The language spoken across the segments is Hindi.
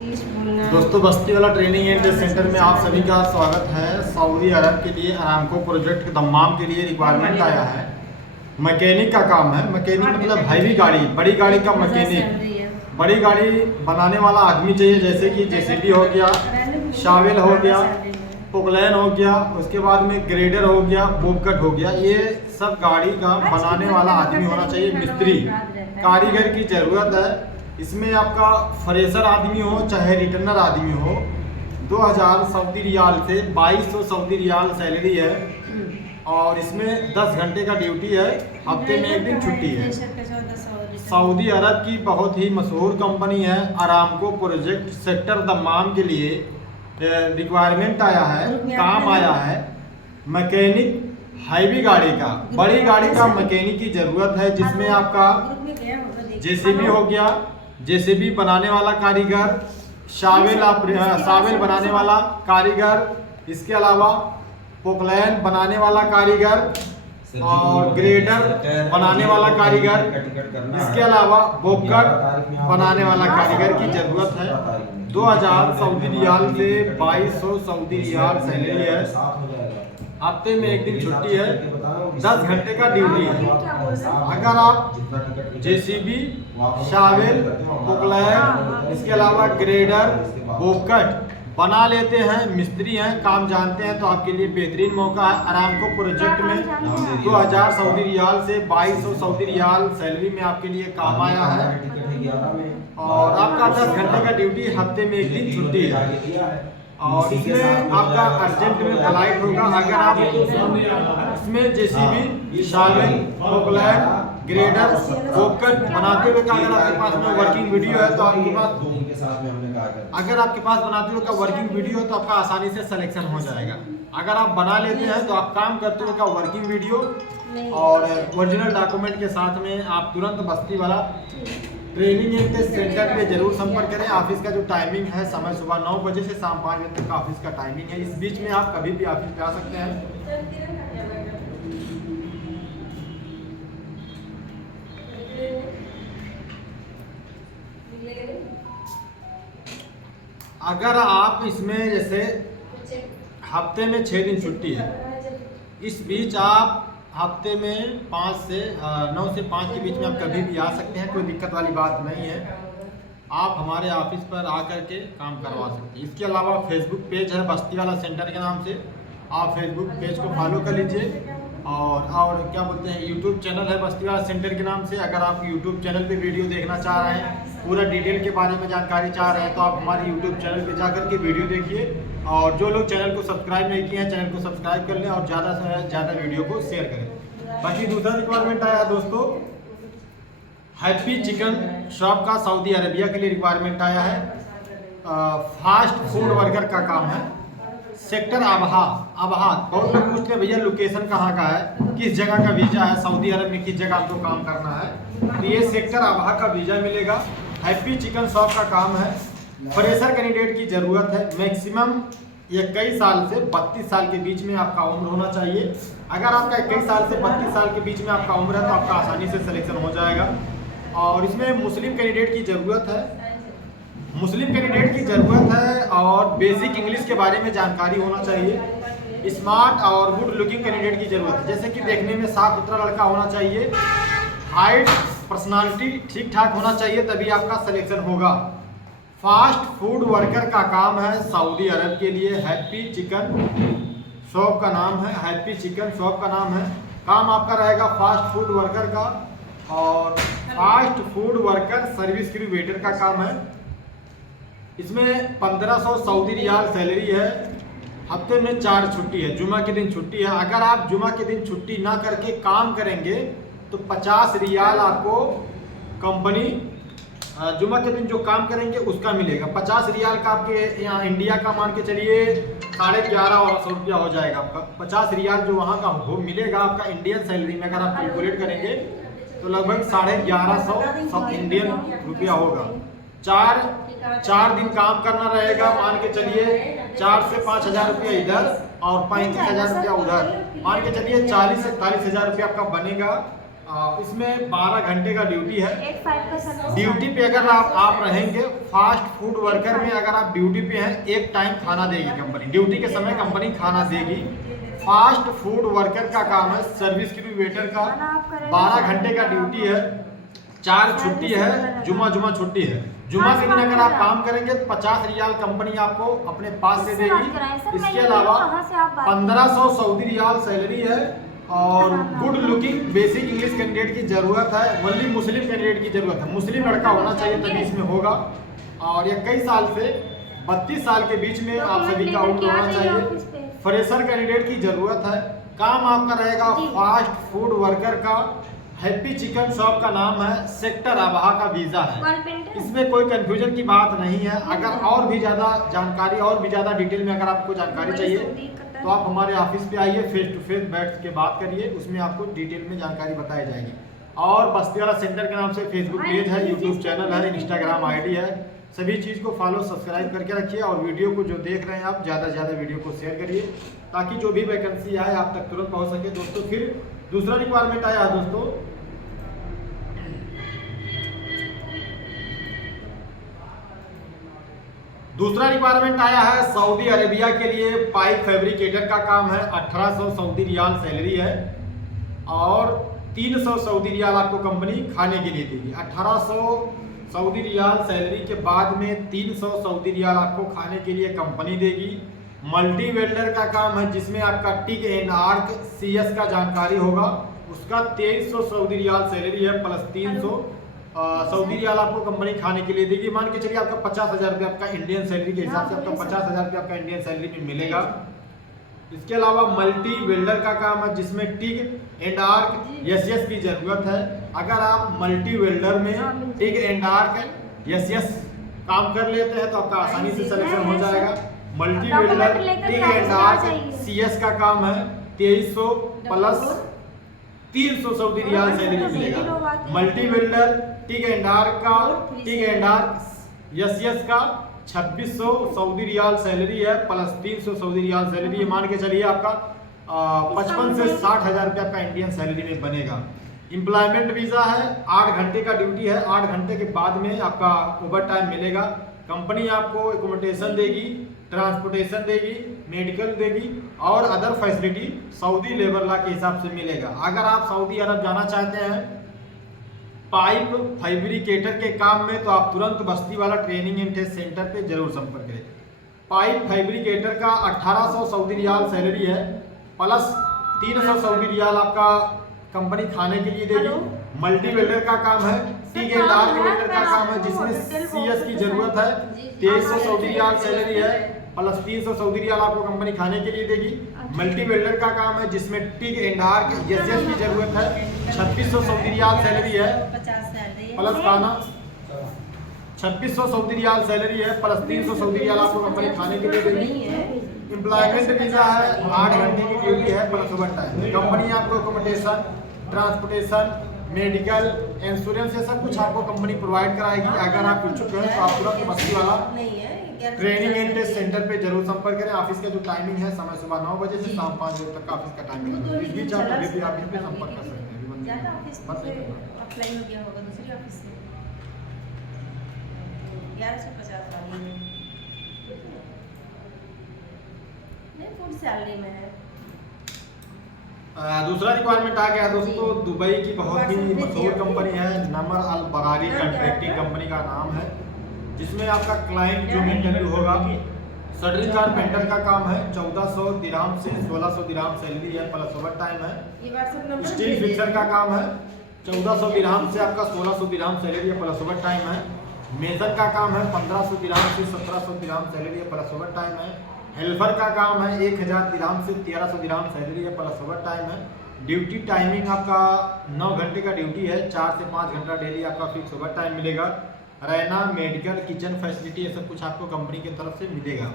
दोस्तों, बस्ती वाला ट्रेनिंग एंड सेंटर में आप सभी का स्वागत है। सऊदी अरब के लिए अरामको प्रोजेक्ट दम्माम के लिए रिक्वायरमेंट आया है। मैकेनिक का काम है। मैकेनिक मतलब हैवी गाड़ी, बड़ी गाड़ी का मैकेनिक। बड़ी गाड़ी बनाने वाला आदमी चाहिए, जैसे कि जेसीबी हो गया, शावेल हो गया, पोकलैन हो गया, उसके बाद में ग्रेडर हो गया, बोबकट हो गया। ये सब गाड़ी का बनाने वाला आदमी होना चाहिए। मिस्त्री कारीगर की ज़रूरत है। इसमें आपका फ्रेशर आदमी हो चाहे रिटर्नर आदमी हो, 2000 सऊदी रियाल से 2200 सऊदी रियाल सैलरी है। और इसमें 10 घंटे का ड्यूटी है, हफ्ते में एक दिन छुट्टी है। सऊदी अरब की बहुत ही मशहूर कंपनी है अरामको प्रोजेक्ट सेक्टर दम्माम के लिए रिक्वायरमेंट आया है, काम आया है। मैकेनिक हैवी गाड़ी का, बड़ी गाड़ी का मैकेनिक की ज़रूरत है, जिसमें आपका जेसीबी हो गया, जेसीबी बनाने वाला कारीगर, शावेल बनाने वाला कारीगर, इसके अलावा पोकलैन बनाने वाला कारीगर और ग्रेडर बनाने वाला कारीगर, इसके अलावा बोबकट बनाने वाला कारीगर की ज़रूरत है। 2000 सऊदी रियाल से 2200 सऊदी रियाल सैलरी है, हफ्ते में एक दिन छुट्टी है, 10 घंटे का ड्यूटी है। अगर आप जेसीबी, शावेल, पोकलैन, इसके अलावा ग्रेडर, बोबकट बना लेते हैं, मिस्त्री हैं, काम जानते हैं, तो आपके लिए बेहतरीन मौका है। अरामको प्रोजेक्ट में 2000 सऊदी रियाल से 2200 सऊदी रियाल सैलरी में आपके लिए काम आया है। और आपका 10 घंटे का ड्यूटी, हफ्ते में एक दिन छुट्टी है। और इसमें आपका अर्जेंट में फ्लाइट होगा। अगर आप इसमें जेसीबी, शावेल, पोकलैन, ग्रेडर, बोबकट बनाते हुए का अगर आपके पास में वर्किंग वीडियो है तो आपके पास, अगर आपके पास बनाते हुए का वर्किंग वीडियो है तो आपका आसानी से सिलेक्शन हो जाएगा। अगर आप बना लेते हैं तो आप काम करते हुए का वर्किंग वीडियो और ओरिजिनल डॉक्यूमेंट के साथ में आप तुरंत बस्ती वाला ट्रेनिंग एंड सेंटर पे जरूर संपर्क करें। ऑफिस का जो टाइमिंग है, समय सुबह 9 बजे से शाम 5 बजे तक का ऑफिस का टाइमिंग है। इस बीच में आप कभी भी ऑफिस पे आ सकते हैं। अगर आप इसमें जैसे हफ्ते में 6 दिन छुट्टी है, इस बीच आप हफ्ते में 9 से 5 के बीच में आप कभी भी आ सकते हैं, कोई दिक्कत वाली बात नहीं है। आप हमारे ऑफिस पर आकर के काम करवा सकते हैं। इसके अलावा फेसबुक पेज है बस्ती वाला सेंटर के नाम से, आप फेसबुक पेज को फॉलो कर लीजिए। और क्या बोलते हैं, यूट्यूब चैनल है बस्ती वाला सेंटर के नाम से। अगर आप यूट्यूब चैनल पे वीडियो देखना चाह रहे हैं, पूरा डिटेल के बारे में जानकारी चाह रहे हैं, तो आप हमारे यूट्यूब चैनल पे जाकर के वीडियो देखिए। और जो लोग चैनल को सब्सक्राइब नहीं किए हैं, चैनल को सब्सक्राइब कर लें और ज़्यादा से ज़्यादा वीडियो को शेयर करें। बाकी दूसरा रिक्वायरमेंट आया दोस्तों, हैप्पी चिकन शॉप का सऊदी अरबिया के लिए रिक्वायरमेंट आया है। फास्ट फूड वर्कर का काम है। सेक्टर अबहा। बहुत लोग पूछते हैं भैया लोकेशन कहाँ का है, किस जगह का वीज़ा है, सऊदी अरब में किस जगह आपको काम करना है। तो ये सेक्टर अबहा का वीज़ा मिलेगा। हैप्पी चिकन शॉप का काम है। फ्रेशर कैंडिडेट की ज़रूरत है। मैक्सिमम 21 साल से 32 साल के बीच में आपका उम्र होना चाहिए। अगर आपका 21 साल से 32 साल के बीच में आपका उम्र है तो आपका आसानी से सिलेक्शन हो जाएगा। और इसमें मुस्लिम कैंडिडेट की ज़रूरत है, और बेसिक इंग्लिश के बारे में जानकारी होना चाहिए। स्मार्ट और गुड लुकिंग कैंडिडेट की ज़रूरत है, जैसे कि देखने में साफ सुथरा लड़का होना चाहिए। हाइट, पर्सनालिटी ठीक ठाक होना चाहिए, तभी आपका सिलेक्शन होगा। फास्ट फूड वर्कर का काम है सऊदी अरब के लिए। हैप्पी चिकन शॉप का नाम है, हैप्पी चिकन शॉप का नाम है। काम आपका रहेगा फास्ट फूड वर्कर का। और fast food worker service crew waiter का काम है। इसमें 1500 सऊदी रियाल सैलरी है। हफ्ते में 4 छुट्टी है, जुमा के दिन छुट्टी है। अगर आप जुमा के दिन छुट्टी ना करके काम करेंगे तो 50 रियाल आपको कंपनी जुमा के दिन जो काम करेंगे उसका मिलेगा। 50 रियाल का आपके यहाँ इंडिया का मान के चलिए 11,500 रुपया हो जाएगा आपका। 50 रियाल जो वहाँ का हो मिलेगा आपका इंडियन सैलरी में, अगर आप कैलकुलेट करेंगे तो लगभग 1150 इंडियन रुपया होगा। 4 दिन काम करना रहेगा, मान के चलिए 4 से 5 हज़ार रुपया इधर और 35,000 रुपया उधर, मान के चलिए 40 से 41,000 रुपया आपका बनेगा। इसमें 12 घंटे का ड्यूटी है। 85 का सर्विस। ड्यूटी पे अगर आप रहेंगे, फास्ट फूड वर्कर में अगर आप ड्यूटी पे हैं, एक टाइम खाना देगी कंपनी। ड्यूटी के समय कंपनी खाना देगी। फास्ट फूड वर्कर का काम है। सर्विस क्रू वेटर का 12 घंटे का ड्यूटी है। 4 छुट्टी है, जुमा छुट्टी है। जुमा के दिन अगर आप काम करेंगे तो 50 रियाल कंपनी आपको अपने पास से देगी। इसके अलावा 1500 सऊदी रियाल सैलरी है। और good looking basic English candidate की जरूरत है। ओनली मुस्लिम कैंडिडेट की जरूरत है। मुस्लिम लड़का होना चाहिए तभी इसमें होगा। और 21 साल से 32 साल के बीच में आप सभी का उम्र होना चाहिए। फ्रेशर कैंडिडेट की जरूरत है। काम आपका रहेगा फास्ट फूड वर्कर का। हैप्पी चिकन शॉप का नाम है। सेक्टर आबहा का वीजा है। इसमें कोई कंफ्यूजन की बात नहीं है। अगर और भी ज़्यादा जानकारी, और भी ज़्यादा डिटेल में अगर आपको जानकारी चाहिए तो आप हमारे ऑफिस पे आइए, फेस टू फेस बैठ के बात करिए। उसमें आपको डिटेल में जानकारी बताई जाएगी। और बस्ती वाला सेंटर के नाम से फेसबुक पेज है, यूट्यूब चैनल है, इंस्टाग्राम आईडी है। सभी चीज़ को फॉलो सब्सक्राइब करके रखिए। और वीडियो को जो देख रहे हैं आप, ज़्यादा से ज़्यादा वीडियो को शेयर करिए ताकि जो भी वैकेंसी आए आप तक तुरंत पहुँच सके। दोस्तों फिर दूसरा रिक्वायरमेंट आया है दोस्तों, दूसरा रिक्वायरमेंट आया है सऊदी अरेबिया के लिए। पाइप फैब्रिकेटर का काम है। 1800 सऊदी रियाल सैलरी है। और 300 सऊदी रियाल आपको कंपनी खाने के लिए देगी। 1800 सऊदी रियाल सैलरी के बाद में 300 सऊदी रियाल आपको खाने के लिए कंपनी देगी। मल्टी वेल्डर का काम है जिसमें आपका टिक एंड आर्क CS का जानकारी होगा। उसका 2300 सऊदी रियाल सैलरी है प्लस 300 सऊदी रियाल आपको कंपनी खाने के लिए देगी। मान के चलिए आपका 50,000 रुपये आपका इंडियन सैलरी के हिसाब से आपका 50,000 रुपये आपका इंडियन सैलरी में मिलेगा। इसके अलावा मल्टी वेल्डर का काम है जिसमें टिक एंड आर्क SS की जरूरत है। अगर आप मल्टी वेल्डर में टिक एंड आर्क SS काम कर लेते हैं तो आपका आसानी से सिलेक्शन हो जाएगा। Multi welder tick and arc CS का काम है। 2300 प्लस 300 सऊदी रियाल सैलरी मिलेगा। Multi welder tick and arc SS का 2600 सऊदी रियाल सैलरी है प्लस 300 सऊदी रियाल सैलरी है। मान के चलिए आपका 55 से 60,000 रुपये आपका इंडियन सैलरी में बनेगा। एम्प्लॉयमेंट वीज़ा है। 8 घंटे का ड्यूटी है। 8 घंटे के बाद में आपका ओवर टाइम मिलेगा। कंपनी आपको एकोमोडेशन देगी, ट्रांसपोर्टेशन देगी, मेडिकल देगी और other facility Saudi labour law के हिसाब से मिलेगा। अगर आप सऊदी अरब जाना चाहते हैं पाइप फैब्रिकेटर के काम में तो आप तुरंत बस्ती वाला ट्रेनिंग एंड टेस्ट सेंटर पे जरूर संपर्क करें। पाइप फैब्रिकेटर का 1800 सऊदी रियाल सैलरी है प्लस 300 सऊदी रियाल आपका कंपनी खाने के लिए देगी। मल्टी वेल्डर का काम है। टिक एंड आर्क वेल्डर का काम है जिसमें CS की जरूरत है। 2300 सऊदी रियाल सैलरी है प्लस 300 सऊदी रियाल आपको कंपनी खाने के लिए देगी। मल्टी वेल्डर का काम है जिसमें टिक एंड आर्क SS की जरूरत है। 2600 सऊदी रियाल सैलरी है प्लस खाना। 2600 सऊदी रियाल सैलरी है प्लस 300 सऊदी रियाल आपको कंपनी खाने के लिए देगी। एम्प्लॉयमेंट वीजा है। 8 घंटे की ड्यूटी है प्लस ओवर टाइम। कंपनी आपको एकोमोडेशन, ट्रांसपोर्टेशन, मेडिकल, इंश्योरेंस ये सब कुछ आपको कंपनी प्रोवाइड कराएगी। अगर आप इच्छुक हैं तो आप तुरंत बस्ती वाला ट्रेनिंग एंड टेस्ट सेंटर पे जरूर संपर्क करें। ऑफिस का जो टाइमिंग है समय सुबह 9 बजे से शाम 5 बजे तक का ऑफिस का टाइमिंग है। इस बीच आप कभी भी ऑफिस पे संपर्क कर सकते हैं। अप्लाई हो गया होगा दूसरी ऑफिस से 1150 वाली में नहीं फुल सैलरी में है। दूसरा रिक्वायरमेंट आ गया दोस्तों। दुबई की बहुत ही मशहूर कंपनी है। नमर अल बरारी कंट्रैक्टिंग कंपनी का नाम है जिसमें आपका क्लाइंट जो इंटरव्यू होगा। शटरिंग कारपेंटर का काम है। 1400 दिरहम से 1600 दिरहम सैलरी है प्लस ओवर टाइम है। स्टील फिक्सर का काम है। 1400 दिरहम से आपका 1600 दिरहम सैलरी है प्लस ओवर टाइम है। मेजर का काम है। 1500 दिरहम से 1700 दिरहम सैलरी है प्लस ओवर टाइम है। हेल्पर का काम है। 1000 दिरहम से 1300 दिरहम सैलरी है प्लस ओवर टाइम है। ड्यूटी टाइमिंग आपका 9 घंटे का ड्यूटी है। 4 से 5 घंटा डेली आपका फिक्स ओवर टाइम मिलेगा। रहना, मेडिकल, किचन फैसिलिटी ये सब कुछ आपको कंपनी की तरफ से मिलेगा।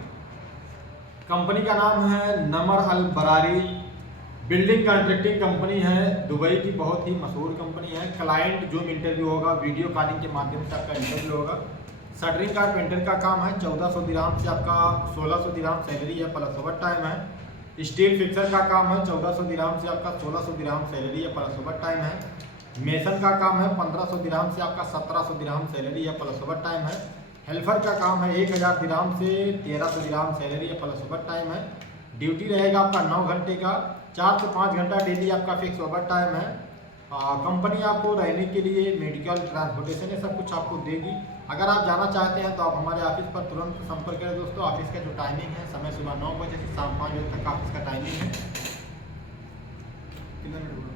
कंपनी का नाम है नमर अल बरारी बिल्डिंग कॉन्ट्रैक्टिंग कंपनी है। दुबई की बहुत ही मशहूर कंपनी है। क्लाइंट जो इंटरव्यू होगा वीडियो कॉलिंग के माध्यम से आपका इंटरव्यू होगा। शटरिंग कारपेंटर का काम है। 1400 दिरहम से आपका 1600 दिरहम सैलरी है प्लस ओवर टाइम है। स्टील फिक्सर का काम है। 1400 दिरहम से आपका 1600 दिरहम सैलरी है प्लस ओवर टाइम है। मेसन का काम है 1500 दिरहम से आपका 1700 दिरहम सैलरी है प्लस ओवर टाइम है। हेल्पर का काम है 1000 दिरहम से 1300 दिरहम सैलरी है प्लस ओवर टाइम है। ड्यूटी रहेगा आपका 9 घंटे का, 4 से 5 घंटा डेली आपका फिक्स ओवर टाइम है। कंपनी आपको रहने के लिए मेडिकल, ट्रांसपोर्टेशन, ये सब कुछ आपको देगी। अगर आप जाना चाहते हैं तो आप हमारे ऑफिस पर तुरंत संपर्क करें दोस्तों। ऑफिस का जो टाइमिंग है, समय सुबह 9 बजे से शाम 5 बजे तक ऑफिस का टाइमिंग है। कितना मिनट बोलो?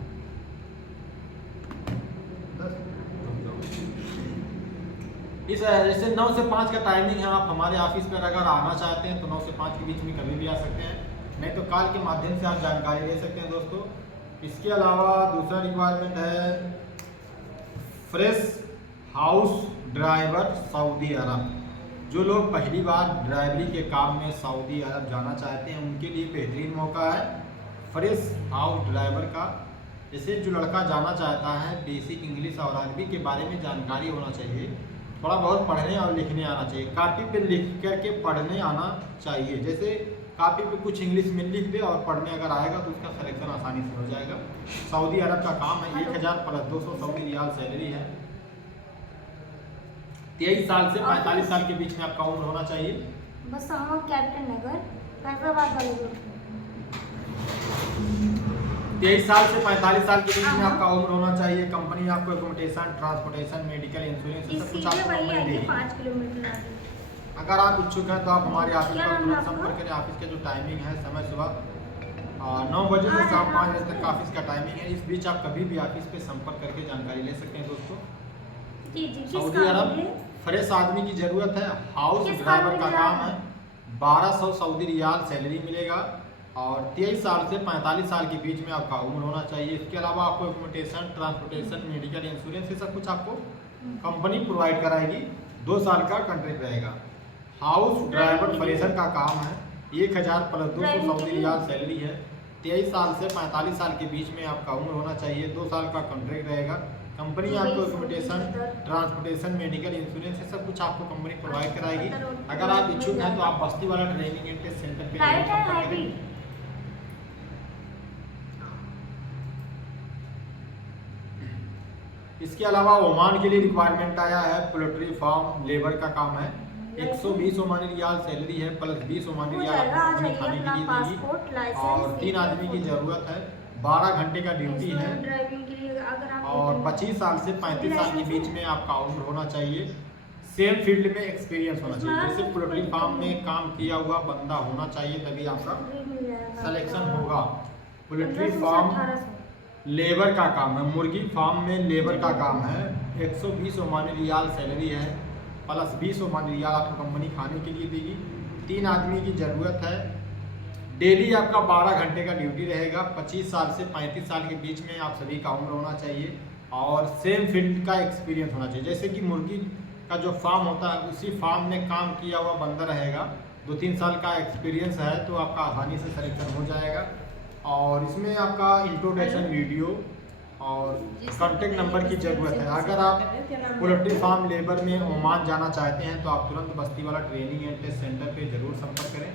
10? इस जैसे 9 से 5 का टाइमिंग है। आप हमारे ऑफिस पर अगर आना चाहते हैं तो 9 से 5 के बीच में कभी भी आ सकते हैं, नहीं तो कॉल के माध्यम से आप जानकारी ले सकते हैं दोस्तों। इसके अलावा दूसरा रिक्वायरमेंट है फ्रेश हाउस ड्राइवर सऊदी अरब। जो लोग पहली बार ड्राइवरी के काम में सऊदी अरब जाना चाहते हैं उनके लिए बेहतरीन मौका है फ्रेश हाउस ड्राइवर का। जैसे जो लड़का जाना चाहता है, बेसिक इंग्लिश और अरबी के बारे में जानकारी होना चाहिए, थोड़ा बहुत पढ़ने और लिखने आना चाहिए, कॉपी पे लिख करके पढ़ने आना चाहिए। जैसे कॉपी पे कुछ इंग्लिश में लिख दे और पढ़ने अगर आएगा तो उसका सिलेक्शन आसानी से हो जाएगा। सऊदी अरब का काम है, 1000 प्लस 200 सऊदी रियाल सैलरी है। 23 साल से 45 साल के बीच में आपका उम्र होना चाहिए। बस हम कैप्टन नगर हैदराबाद वाले ग्रुप 23 साल से 45 साल के बीच में आपका उम्र होना चाहिए। कंपनी आपको एकोमोडेशन, ट्रांसपोर्टेशन, मेडिकल, इंश्योरेंस, ये सब कुछ आपको कंपनी देगी। 5 किलोमीटर आगे। अगर आप इच्छुक हैं तो आप हमारे ऑफिस पर तुरंत संपर्क करें। ऑफिस का जो टाइमिंग है, समय सुबह 9 बजे से शाम 5 बजे तक ऑफिस का टाइमिंग है। इस बीच आप कभी भी ऑफिस पे संपर्क करके जानकारी ले सकते हैं दोस्तों। जी जी। सऊदी अरब फ्रेश आदमी की जरूरत है। हाउस किस ड्राइवर काम का में काम है, 1200 सऊदी रियाल सैलरी मिलेगा और 23 साल से 45 साल के बीच में आपका उम्र होना चाहिए। इसके अलावा आपको एकोमोडेशन, ट्रांसपोर्टेशन, मेडिकल, इंश्योरेंस, ये सब कुछ आपको कंपनी प्रोवाइड कराएगी। 2 साल का कॉन्ट्रैक्ट रहेगा। हाउस ड्राइवर फ्रेशर का काम है, 1000 प्लस 200 सऊदी रियाल सैलरी है। 23 साल से 45 साल के बीच में आपका उम्र होना चाहिए। 2 साल का कॉन्ट्रैक्ट रहेगा। कंपनी आपको एकोमोडेशन, ट्रांसपोर्टेशन, मेडिकल, इंश्योरेंस, ये सब कुछ आपको कंपनी प्रोवाइड कराएगी। अगर आप इच्छुक हैं तो आप बस्ती वाला ट्रेनिंग एंड टेस्ट सेंटर पे राइट है संपर्क हैवी। करें। इसके अलावा ओमान के लिए रिक्वायरमेंट आया है, पोल्ट्री फार्म लेबर का काम है। 120 ओमानी रियाल सैलरी है प्लस 20 ओमानी रियाल आपको कंपनी खाने के लिए देगी और 3 आदमी की ज़रूरत है। 12 घंटे का ड्यूटी है ड्राइविंग के लिए अगर आप और 25 साल से 35 साल के बीच में आपका उम्र होना चाहिए। सेम फील्ड में एक्सपीरियंस होना चाहिए। जैसे पोल्ट्री फार्म में काम किया हुआ बंदा होना चाहिए, तभी आपका सिलेक्शन होगा। पोल्ट्री फार्म लेबर का काम है, मुर्गी फार्म में लेबर का काम है। 120 ओमानी रियाल सैलरी है प्लस 20 ओमानी रियाल आपको कंपनी खाने के लिए देगी। 3 आदमी की ज़रूरत है। डेली आपका 12 घंटे का ड्यूटी रहेगा। 25 साल से 35 साल के बीच में आप सभी का उम्र होना चाहिए और सेम फील्ड का एक्सपीरियंस होना चाहिए। जैसे कि मुर्गी का जो फार्म होता है उसी फार्म में काम किया हुआ बंदा रहेगा। 2-3 साल का एक्सपीरियंस है तो आपका आसानी से सिलेक्शन हो जाएगा। और इसमें आपका इंट्रोडक्शन वीडियो और कॉन्टेक्ट नंबर की ज़रूरत है। अगर आप पोल्ट्री फार्म लेबर में ओमान जाना चाहते हैं तो आप तुरंत बस्ती वाला ट्रेनिंग एंड टेस्ट सेंटर पे ज़रूर संपर्क करें।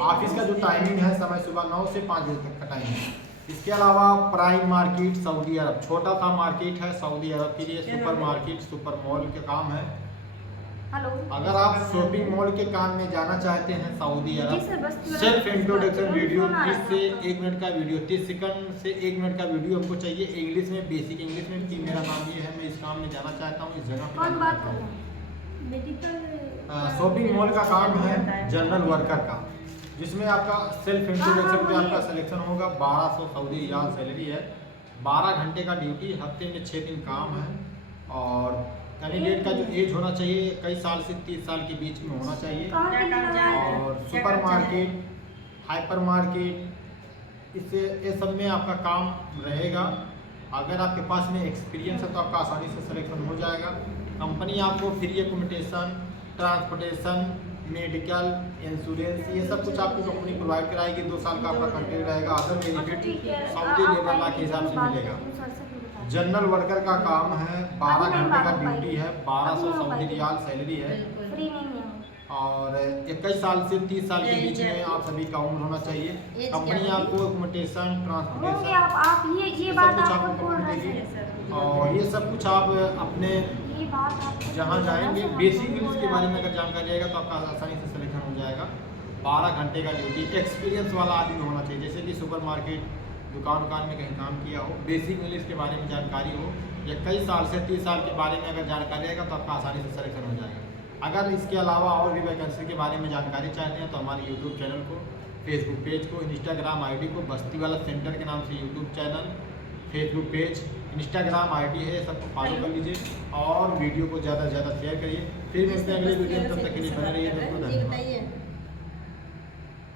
ऑफिस का जो टाइमिंग है, समय सुबह 9 से 5 बजे तक का टाइम है। इसके अलावा प्राइम मार्केट सऊदी अरब, छोटा सा मार्केट है सऊदी अरब के लिए। सुपर मार्केट, सुपर मॉल का काम है। हेलो। अगर आप शॉपिंग मॉल के काम में जाना चाहते हैं सऊदी अरब, सेल्फ इंट्रोडक्शन वीडियो 30 से 1 मिनट का वीडियो, 30 सेकंड से 1 मिनट का वीडियो हमको चाहिए इंग्लिश में, बेसिक इंग्लिश में कि मेरा नाम ये है, मैं इस काम में जाना चाहता हूँ, इस जगह पे कौन जाना बात चाहता कर हूँ। रहा है? शॉपिंग मॉल का काम है जनरल वर्कर का, जिसमें आपका सेल्फ इंट्रोडक्शन पे आपका सिलेक्शन होगा। 1200 सऊदी रियाल सैलरी है। 12 घंटे का ड्यूटी, हफ्ते में 6 दिन काम है और कैंडिडेट का जो एज होना चाहिए 21 साल से 30 साल के बीच में होना चाहिए। और सुपर मार्केट, हाइपर मार्केट, इससे ये सब में आपका काम रहेगा। अगर आपके पास में एक्सपीरियंस है तो आपका आसानी से सिलेक्शन हो जाएगा। कंपनी आपको free accommodation, transportation, medical, insurance, ये सब कुछ आपको कंपनी प्रोवाइड कराएगी। 2 साल का आपका कॉन्ट्रैक्ट रहेगा। Other benefit Saudi labour law के हिसाब से मिलेगा। जनरल वर्कर का काम है, 12 अभी नहीं घंटे का बात हो ड्यूटी पाएगी। है, 1200 अभी नहीं हो सऊदी पाएगी। रियाल सैलरी है बिल्कुल फ्री नहीं है। और 21 साल से 30 साल के जय बीच में जय। आप सभी का उम्र होना चाहिए। एज कंपनी क्या आपको एकोमोडेशन, होंगे ट्रांसपोर्टेशन आप ये ये बात सब कुछ आपको आपको बोल करने रहे देंगे। थे। और ये सब कुछ आप अपने ये बात आपको जहाँ जाएंगे बोल रहे थे, बेसिक हमको इंग्लिश के बारे में अगर जानकारी आएगा तो आपका आसानी से सिलेक्शन हो जाएगा। 12 घंटे का ड्यूटी, एक्सपीरियंस वाला आदमी होना चाहिए, जैसे कि सुपर मार्केट, दुकान में कहीं काम किया हो, बेसिक इंग्लिश के बारे में जानकारी हो, या कई साल से 30 साल के बारे में अगर जानकारी आएगा तो आपका आसानी से सिलेक्शन हो जाएगा। अगर इसके अलावा और भी वैकेंसी के बारे में जानकारी चाहते हैं तो हमारे यूट्यूब चैनल को, फेसबुक पेज को, इंस्टाग्राम आईडी को, बस्ती वाला सेंटर के नाम से YouTube channel, Facebook page, Instagram ID है, सबको फॉलो कर लीजिए और वीडियो को ज़्यादा से ज़्यादा शेयर करिए। फिर मिलते हैं अगले वीडियो में, तब तक के लिए बने रहिए दोस्तों, जी धन्यवाद। बताइए।